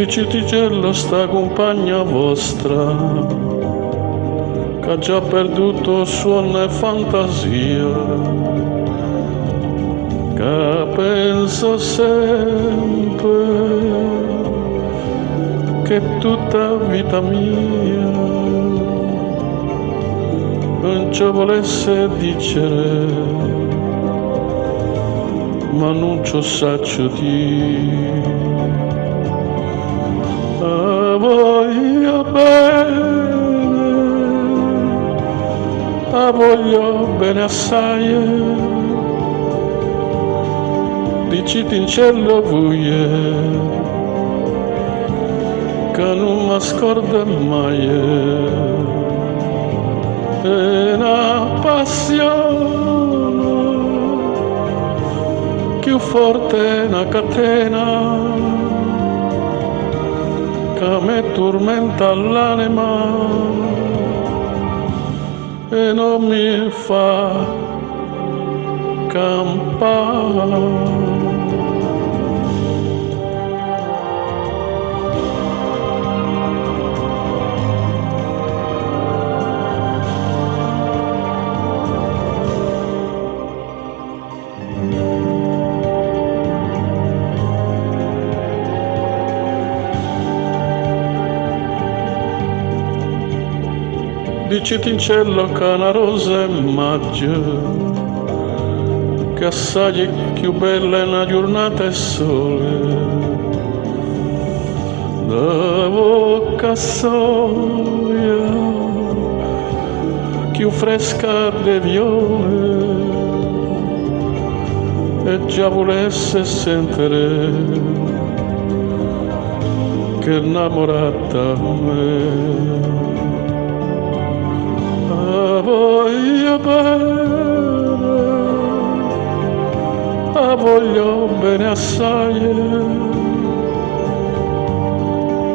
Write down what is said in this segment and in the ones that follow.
Dici Tigello sta compagna vostra che ha già perduto suono e fantasia, che penso sempre che tutta vita mia non ci volesse dicere, ma non ci saccio dire. Voglio bene, voglio bene assai, diciti in cielo vuie, che non mi scorda mai, è una passione più forte una catena che mi tormenta l'anima e non mi fa campare. Diciti in cielo che una rosa è maggio, che assai più bella è una giornata e sole, da bocca soia, più fresca de viole, e già volesse sentire che innamorata me. Voglio bene assai,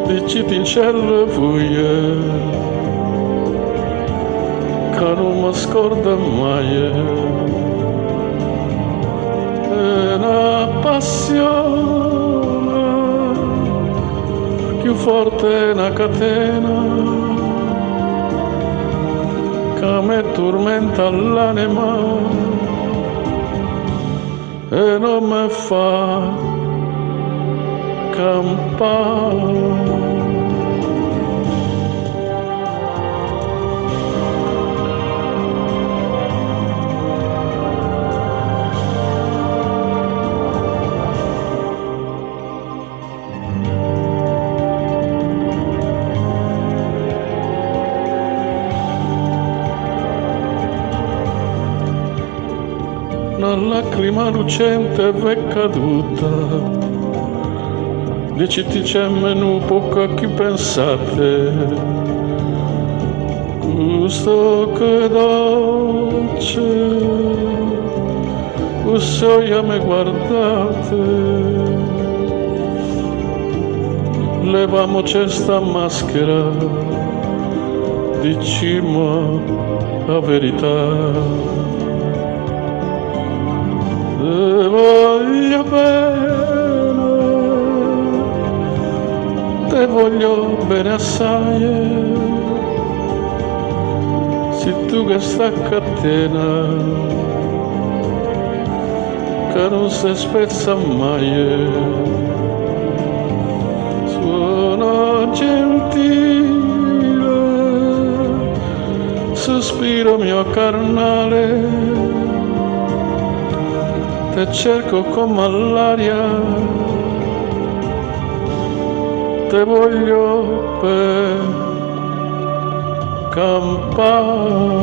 diciti in cielo vuie, che non mi scorda mai, è una passione più forte una catena che mi tormenta l'anima e non mi fa campare. Una lacrima lucente è caduta, diciti c'è meno poco a chi pensate, gusto che dolce, gusto ya me guardate, levamo questa maschera, dicimo la verità. Te voglio bene assai, se tu che sta catena che non si spezza mai, sono gentile, sospiro mio carnale, te cerco come l'aria, te voglio per campare.